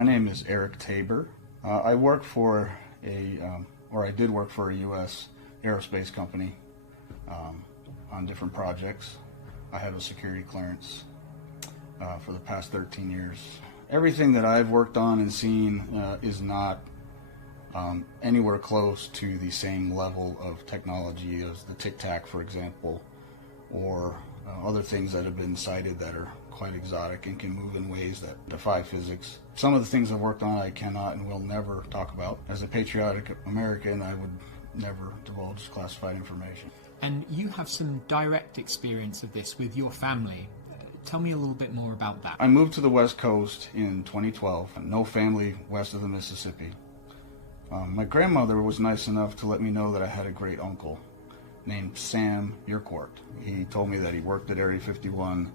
My name is Eric Tabor. I work for I did work for a U.S. aerospace company on different projects. I have a security clearance for the past 13 years. Everything that I've worked on and seen is not anywhere close to the same level of technology as the Tic Tac, for example, or other things that have been cited that are quite exotic and can move in ways that defy physics. Some of the things I've worked on I cannot and will never talk about. As a patriotic American, I would never divulge classified information. And you have some direct experience of this with your family. Tell me a little bit more about that. I moved to the West Coast in 2012. No family west of the Mississippi. My grandmother was nice enough to let me know that I had a great uncle named Sam Urquhart. He told me that he worked at Area 51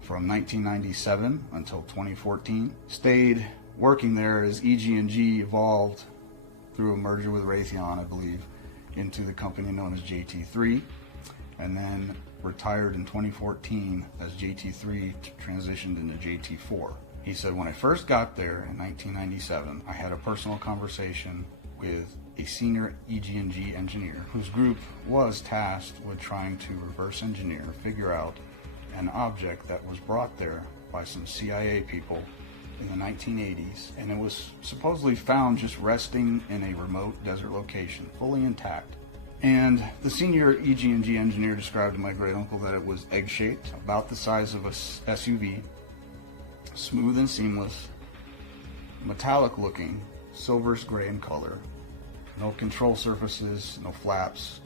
from 1997 until 2014. Stayed working there as EG&G evolved through a merger with Raytheon, I believe, into the company known as JT3, and then retired in 2014 as JT3 transitioned into JT4. He said, when I first got there in 1997, I had a personal conversation with a senior EG&G engineer whose group was tasked with trying to reverse engineer, figure out an object that was brought there by some CIA people in the 1980s, and it was supposedly found just resting in a remote desert location, fully intact. And the senior EG&G engineer described to my great uncle that it was egg-shaped, about the size of a SUV, smooth and seamless, metallic looking, silverish gray in color, no control surfaces, no flaps,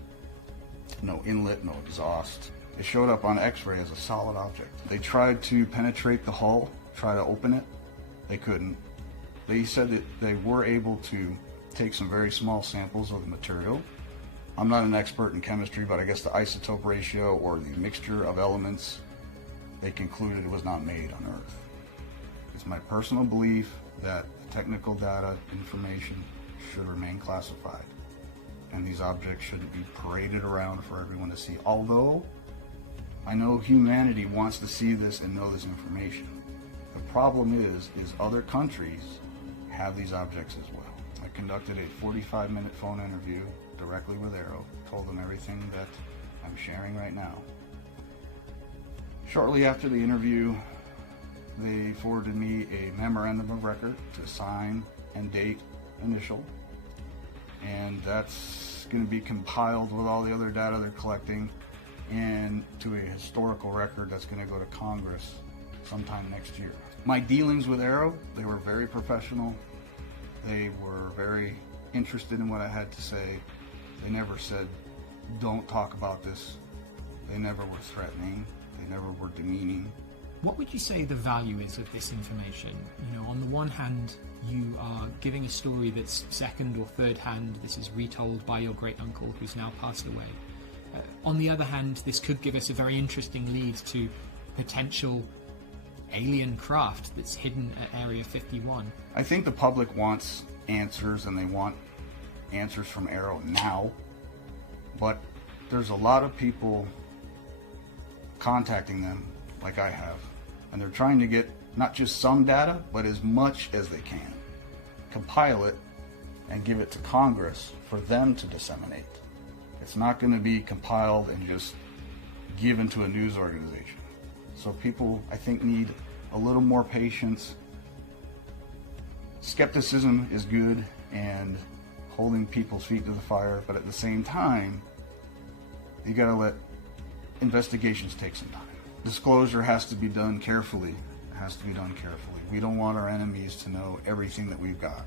no inlet, no exhaust. It showed up on X-ray as a solid object. They tried to penetrate the hull, try to open it. They couldn't. They said that they were able to take some very small samples of the material. I'm not an expert in chemistry, but I guess the isotope ratio or the mixture of elements, they concluded it was not made on Earth. It's my personal belief that the technical data information should remain classified, and these objects shouldn't be paraded around for everyone to see, although I know humanity wants to see this and know this information. The problem is other countries have these objects as well. I conducted a 45-minute phone interview directly with Aero, told them everything that I'm sharing right now. Shortly after the interview, they forwarded me a memorandum of record to sign and date, initial, and that's going to be compiled with all the other data they're collecting and to a historical record that's going to go to Congress sometime next year. My dealings with Aero, they were very professional. They were very interested in what I had to say. They never said, don't talk about this. They never were threatening. They never were demeaning. What would you say the value is of this information? You know, on the one hand, you are giving a story that's second or third hand. This is retold by your great uncle who's now passed away. On the other hand, this could give us a very interesting lead to potential alien craft that's hidden at Area 51. I think the public wants answers, and they want answers from Aero now, but there's a lot of people contacting them, like I have, and they're trying to get not just some data, but as much as they can, compile it, and give it to Congress for them to disseminate. It's not going to be compiled and just given to a news organization. So people, I think, need a little more patience. Skepticism is good and holding people's feet to the fire, but at the same time, you got to let investigations take some time. Disclosure has to be done carefully. It has to be done carefully. We don't want our enemies to know everything that we've got.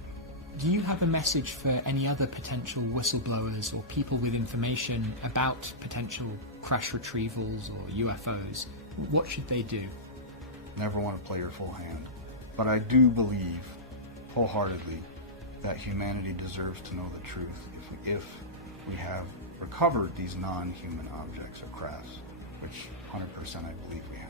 Do you have a message for any other potential whistleblowers or people with information about potential crash retrievals or UFOs? What should they do? Never want to play your full hand. But I do believe wholeheartedly that humanity deserves to know the truth if we have recovered these non-human objects or crafts, which 100% I believe we have.